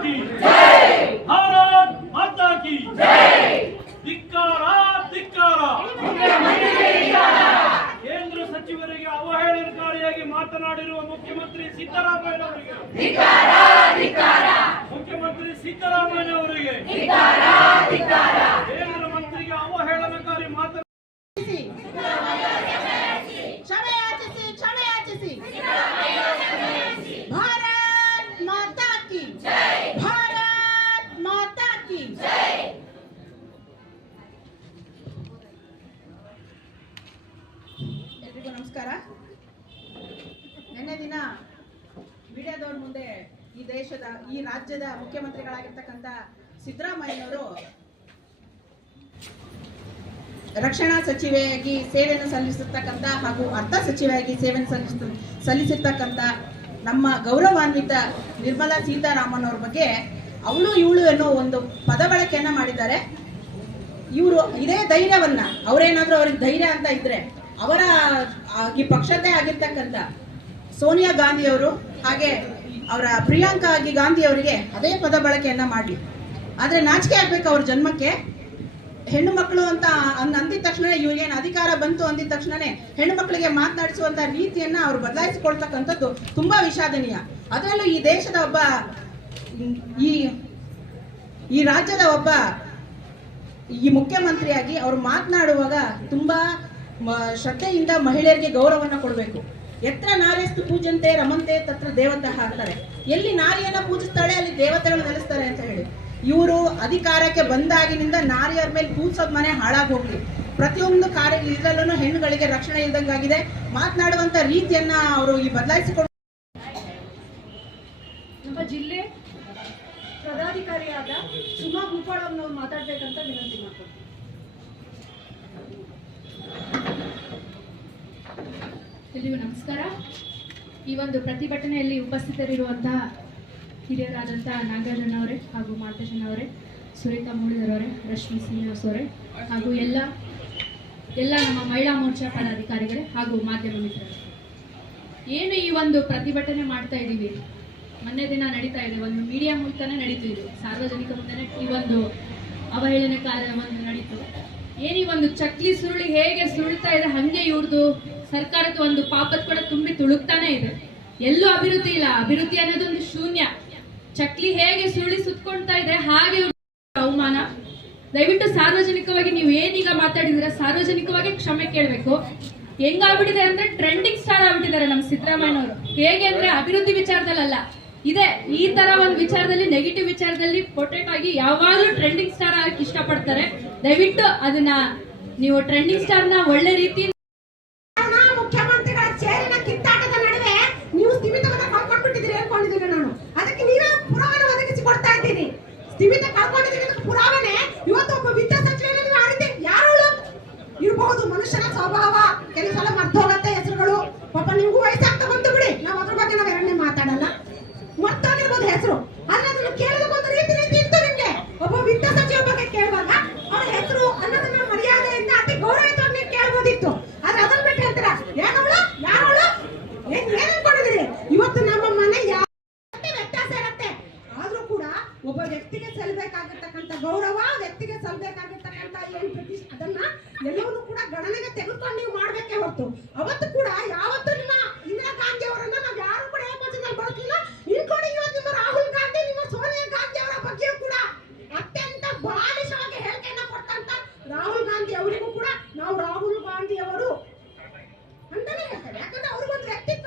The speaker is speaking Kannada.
की जय, भारत माता की जय। ಧಿಕ್ಕಾರ ಧಿಕ್ಕಾರ, ಕೇಂದ್ರ ಸಚಿವರಿಗೆ ಅವಹೇಳನಕಾರಿಯಾಗಿ ಮಾತನಾಡಿರುವ ಮುಖ್ಯಮಂತ್ರಿ ಸಿದ್ದರಾಮಯ್ಯನವರಿಗೆ ಧಿಕ್ಕಾರ ಧಿಕ್ಕಾರ, ಮುಖ್ಯಮಂತ್ರಿ ಸಿದ್ದರಾಮಯ್ಯನವರಿಗೆ ಧಿಕ್ಕಾರ ಧಿಕ್ಕಾರ, ಕೇಂದ್ರ ಮಂತ್ರಿಗೆ ಅವಹೇಳನಕಾರಿ ಮಾತನಾಡಿ भारत माता की जय, भारत माता की जय। ಎಲ್ರಿಗೂ ನಮಸ್ಕಾರ। ನಿನ್ನೆ ದಿನ ಮೀಡಿಯಾದವ್ರ ಮುಂದೆ ಈ ರಾಜ್ಯದ ಮುಖ್ಯಮಂತ್ರಿಗಳಾಗಿರ್ತಕ್ಕಂಥ ಸಿದ್ದರಾಮಯ್ಯನವರು ರಕ್ಷಣಾ ಸಚಿವೆಯಾಗಿ ಸೇವೆಯನ್ನು ಸಲ್ಲಿಸಿರ್ತಕ್ಕಂಥ ಹಾಗೂ ಅರ್ಥ ಸಚಿವೆಯಾಗಿ ಸೇವೆಯನ್ನು ಸಲ್ಲಿಸಿರ್ತಕ್ಕಂಥ ನಮ್ಮ ಗೌರವಾನ್ವಿತ ನಿರ್ಮಲಾ ಸೀತಾರಾಮನ್ ಅವ್ರ ಬಗ್ಗೆ ಅವಳು ಇವಳು ಅನ್ನೋ ಒಂದು ಪದ ಬಳಕೆಯನ್ನ ಮಾಡಿದ್ದಾರೆ। ಇವರು ಇದೇ ಧೈರ್ಯವನ್ನ ಅವರೇನಾದ್ರೂ ಅವ್ರಿಗೆ ಧೈರ್ಯ ಅಂತ ಇದ್ರೆ ಅವರ ಈ ಪಕ್ಷದ್ದೇ ಆಗಿರ್ತಕ್ಕಂಥ ಸೋನಿಯಾ ಗಾಂಧಿ ಅವರು ಹಾಗೆ ಅವರ ಪ್ರಿಯಾಂಕಾ ಗಾಂಧಿ ಅವರಿಗೆ ಅದೇ ಪದ ಬಳಕೆಯನ್ನ ಮಾಡಲಿ, ಆದ್ರೆ ನಾಚಿಕೆ ಆಗ್ಬೇಕು ಅವ್ರ ಜನ್ಮಕ್ಕೆ। ಹೆಣ್ಣು ಮಕ್ಕಳು ಅಂತ ಅಂದಿದ ತಕ್ಷಣ ಇವ್ರಿಗೇನು ಅಧಿಕಾರ ಬಂತು ಅಂದಿದ ತಕ್ಷಣನೇ ಹೆಣ್ಣು ಮಕ್ಕಳಿಗೆ ಮಾತನಾಡಿಸುವಂತ ರೀತಿಯನ್ನ ಅವ್ರು ಬದಲಾಯಿಸಿಕೊಳ್ತಕ್ಕಂಥದ್ದು ತುಂಬಾ ವಿಷಾದನೀಯ। ಅದರಲ್ಲೂ ಈ ದೇಶದ ಒಬ್ಬ ಈ ರಾಜ್ಯದ ಒಬ್ಬ ಈ ಮುಖ್ಯಮಂತ್ರಿಯಾಗಿ ಅವ್ರು ಮಾತನಾಡುವಾಗ ತುಂಬಾ ಶ್ರದ್ಧೆಯಿಂದ ಮಹಿಳೆಯರಿಗೆ ಗೌರವವನ್ನು ಕೊಡಬೇಕು। ಎತ್ರ ನಾರ್ಯಸ್ತು ಪೂಜಂತೆ ರಮಂತೆ ತತ್ರ ದೇವತಃ ಅಂತಾರೆ, ಎಲ್ಲಿ ನಾರಿಯನ್ನ ಪೂಜಿಸ್ತಾಳೆ ಅಲ್ಲಿ ದೇವತೆಗಳು ನೆಲೆಸ್ತಾರೆ ಅಂತ ಹೇಳಿ। ಇವರು ಅಧಿಕಾರಕ್ಕೆ ಬಂದಾಗಿನಿಂದ ನಾರಿಯರ ಮೇಲೆ ಕೂರ್ಸೋದ್ ಮನೆ ಹಾಳಾಗಿ ಹೋಗ್ಲಿ, ಪ್ರತಿಯೊಂದು ಕಾರ್ಯ ಇದರಲ್ಲೂ ಹೆಣ್ಣುಗಳಿಗೆ ರಕ್ಷಣೆ ಇಲ್ದಂಗಾಗಿದೆ। ಮಾತನಾಡುವಂತ ರೀತಿಯನ್ನ ಅವರು ಈ ಬದಲಾಯಿಸಿಕೊಂಡು ನಮ್ಮ ಜಿಲ್ಲೆ ಪದಾಧಿಕಾರಿಯಾದ ಸುಮಾ ಭೂಪಾಳವ್ನವ್ರು ಮಾತಾಡ್ಬೇಕಂತ ವಿನಂತಿ ಮಾಡ್ತೀನಿ। ಎಲ್ರಿಗೂ ನಮಸ್ಕಾರ। ಈ ಒಂದು ಪ್ರತಿಭಟನೆಯಲ್ಲಿ ಉಪಸ್ಥಿತರಿರುವಂತಹ ಹಿರಿಯರಾದಂತಹ ನಾಗರಾಜನವರೇ ಹಾಗೂ ಮಾಲ್ತೇಶನವರೇ, ಸುರೇಖಾ ಮೂಳಿದರವರೇ, ರಶ್ಮಿ ಶ್ರೀನಿವಾಸ್ ಅವರೇ ಹಾಗೂ ಎಲ್ಲ ನಮ್ಮ ಮಹಿಳಾ ಮೋರ್ಚಾ ಪದಾಧಿಕಾರಿಗಳೇ ಹಾಗೂ ಮಾಧ್ಯಮ ಮಿತ್ರರೇ, ಏನು ಈ ಒಂದು ಪ್ರತಿಭಟನೆ ಮಾಡ್ತಾ ಇದ್ದೀವಿ, ಮೊನ್ನೆ ದಿನ ನಡೀತಾ ಇದೆ, ಒಂದು ಮೀಡಿಯಾ ಮೂಲಕನೇ ನಡೀತು, ಇದು ಸಾರ್ವಜನಿಕ ಮುಂದೆನೇ ಈ ಒಂದು ಅವಹೇಳನ ಕಾರ್ಯ ಒಂದು ನಡೀತು। ಏನು ಈ ಒಂದು ಚಕ್ಲಿ ಸುರುಳಿ ಹೇಗೆ ಸುಳ್ತಾ ಇದೆ ಹಂಗೆ ಇವ್ರದ್ದು ಸರ್ಕಾರದ ಒಂದು ಪಾಪದ ಕೂಡ ತುಂಬಿ ತುಳುಕ್ತಾನೆ ಇದೆ। ಎಲ್ಲೂ ಅಭಿವೃದ್ಧಿ ಇಲ್ಲ, ಅಭಿವೃದ್ಧಿ ಅನ್ನೋದು ಒಂದು ಶೂನ್ಯ। ಚಕ್ಲಿ ಹೇಗೆ ಸುರುಳಿ ಸುತ್ಕೊಳ್ತಾ ಇದೆ ಹಾಗೆ ಅವಮಾನ। ದಯವಿಟ್ಟು ಸಾರ್ವಜನಿಕವಾಗಿ ನೀವು ಏನೀಗ ಮಾತಾಡಿದ್ರೆ ಸಾರ್ವಜನಿಕವಾಗಿ ಕ್ಷಮೆ ಕೇಳಬೇಕು। ಹೆಂಗಾಗ್ಬಿಟ್ಟಿದೆ ಅಂದ್ರೆ ಟ್ರೆಂಡಿಂಗ್ ಸ್ಟಾರ್ ಆಗ್ಬಿಟ್ಟಿದ್ದಾರೆ ನಮ್ಮ ಸಿದ್ದರಾಮಯ್ಯನವರು। ಹೇಗೆ ಅಂದ್ರೆ ಅಭಿವೃದ್ಧಿ ವಿಚಾರದಲ್ಲ, ಇದೆ ಈ ತರ ಒಂದು ವಿಚಾರದಲ್ಲಿ ನೆಗೆಟಿವ್ ವಿಚಾರದಲ್ಲಿ ಪೊಟೆಟ್ ಆಗಿ ಯಾವಾಗಲೂ ಟ್ರೆಂಡಿಂಗ್ ಸ್ಟಾರ್ ಆಗಕ್ಕೆ ಇಷ್ಟಪಡ್ತಾರೆ। ದಯವಿಟ್ಟು ಅದನ್ನ ನೀವು ಟ್ರೆಂಡಿಂಗ್ ಸ್ಟಾರ್ ನ ಒಳ್ಳೆ ರೀತಿ ಮುಖ್ಯಮಂತ್ರಿಗಳ ಚೇರಿನ ಕಿತ್ತಾಟದ ನಡುವೆ ನೀವು ಸ್ಥಿಮಿತವನ್ನ ಕಳ್ಕೊಂಡ್ಬಿಟ್ಟಿದ್ದೀರಿ ಅನ್ಕೊಂಡಿದ್ದೀನಿ ನಾನು। ಅದಕ್ಕೆ ನೀವೇ ಪುರಾವೆ ಒದಗಿಸಿ ಕೊಡ್ತಾ ಇದ್ದೀನಿ। ಸ್ಥಿಮಿತ ಕಳ್ಕೊಂಡಿದ್ದೀರಿ ಅಂತ ಪುರಾವೆನೆ ಇವತ್ತು ಒಬ್ಬ ವಿತ್ತ ಸಚಿವರನ್ನು ನೀವು ಆರಿದ್ದೆ ಯಾರು ಇರಬಹುದು, ಮನುಷ್ಯನ ಸ್ವಭಾವ ಕೆಲವು ಸಲ ಮರ್ತೋಗತ್ತೆ ಹೆಸರುಗಳು, ಪಾಪ ನಿಮ್ಗೂ ವಯಸ್ಸಾಗ್ತಾ ಬಂತು ಬಿಡಿ, ನಾವು ಅದ್ರ ಬಗ್ಗೆ ನಾವು ಎರಡನೇ ಮಾತಾಡಲ್ಲ, ಮರ್ತೋಗಿರ್ಬೋದು ಹೆಸರು, ಆದ್ರೆ ಅದನ್ನು ಕೇಳೋದಕ್ಕೊಂದು ರೀತಿ ಇತ್ತು ನಿಮ್ಗೆ। ಒಬ್ಬ ವಿತ್ತ ಸಚಿವ ಬಗ್ಗೆ ಕೇಳುವಾಗ ಅವರ ಹೆಸರು ಅನ್ನೋದನ್ನ ಮರ್ಯಾದೆಯಿಂದ ಅತಿ ಗೌರವಯುತವಾಗಿ ನೀವು ಕೇಳ್ಬೋದಿತ್ತು, ಆದ್ರೆ ಅದನ್ನ ಬಿಟ್ಟು ಹೇಳ್ತೀರ ಯಾರವಳು ಯಾರವಳು ಏನ್ ಅನ್ಕೊಂಡಿದ್ದೀರಿ। ಇವತ್ತು ನಮ್ಮ ಮನೆ ವ್ಯತ್ಯಾಸ ಇರುತ್ತೆ, ಆದ್ರೂ ಕೂಡ ಒಬ್ಬ ವ್ಯಕ್ತಿಗೆ ಸಲ್ಲಬೇಕಾಗಿರ್ತಕ್ಕಂಥ ಗೌರವ, ವ್ಯಕ್ತಿಗೆ ಸಲ್ಲಬೇಕಾಗಿರ್ತಕ್ಕಂಥ ಅದನ್ನ ಎಲ್ಲವನ್ನೂ ಕೂಡ ಗಣನೆಗೆ ತೆಗೆದುಕೊಂಡು ನೀವು ಮಾಡ್ಬೇಕೇ ಹೊರತು ಅವತ್ತು ಕೂಡ ಯಾವತ್ತು ನಿಮ್ಮ ಇಂದಿರಾ ಗಾಂಧಿ ಅವರನ್ನ ನಾವು ಯಾರು ಕೂಡ ಏಕವಚನದಲ್ಲಿ ಬಳಸಲಿಲ್ಲ। ಇನ್ಕ್ಲೂಡಿಂಗ್ ಇವತ್ತು ನಿಮ್ಮ ರಾಹುಲ್ ಗಾಂಧಿ, ನಿಮ್ಮ ಸೋನಿಯಾ ಗಾಂಧಿ ಅವರ ಬಗ್ಗೆಯೂ ಕೂಡ ಅತ್ಯಂತ ಬಾಲಿಶವಾಗಿ ಹೇಳಿಕೆಯನ್ನ ಕೊಟ್ಟಂತ ರಾಹುಲ್ ಗಾಂಧಿ ಅವರಿಗೂ ಕೂಡ ನಾವು ರಾಹುಲ್ ಗಾಂಧಿ ಅವರು ಅಂತಾನೆ ಹೇಳ್ತೇವೆ, ಯಾಕಂದ್ರೆ ಅವ್ರಿಗೊಂದು ವ್ಯಕ್ತಿತ್ವ